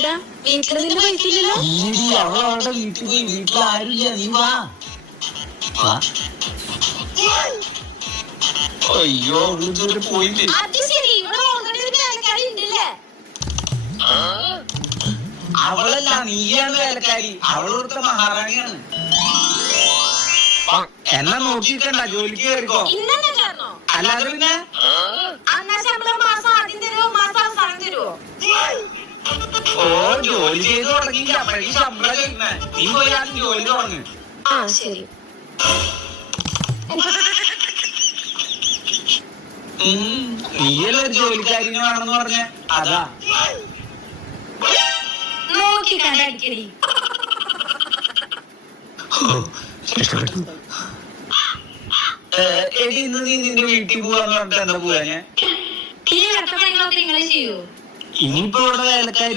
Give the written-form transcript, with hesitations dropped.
എവിടാ വീട്ടില് നിന്റെ പൈസ ഇല്ലല്ലോ? അവളവിടെ വീട്ടിൽ പോയി. വീട്ടിൽ ആരുമില്ല, നീ വാ. അയ്യോ ഇതുവരെ പോയില്ലേ? അത് ശരി, ഇവിടെ ഓൾറെഡി ഒരു വേലക്കാരി ഉണ്ടല്ലേ? അവളല്ല, നീയാണ് വേലക്കാരി. അവളോടുത്ത മഹാറാണിയാണ്. എന്നാ നോക്കിക്കണ്ട, ജോലിക്ക് കയറിക്കോ. ഇന്നെ കയറണോ? അല്ലാതെ പിന്നെ അന്നാ ശമ്പളം മാസം ആദ്യം തരുമോ മാസം അവസാനം തരുമോ? ഓ ജോലി ചെയ്ത് തുടങ്ങിയില്ല, അപ്പോഴേക്കും ശമ്പളം കഴിക്കുന്നേ. നീ പോയി ആദ്യം ജോലി തുടങ്ങ്. ആ ശരി. നീയല്ലേ ഒരു ജോലിക്കാരിനാണെന്ന് പറഞ്ഞ അതാ. നോക്കി കണ്ടടിക്കടി. എടി ഇന്ന് നീ നിന്റെ വീട്ടിൽ പോവാന്ന് പറഞ്ഞിട്ട് എന്താ പോവാ? ഞാൻ ഇനി അടുത്ത പണികളൊക്കെ നിങ്ങളെ ചെയ്യൂ. ഇനിയിപ്പോ ഇവിടെ വേലക്കാരി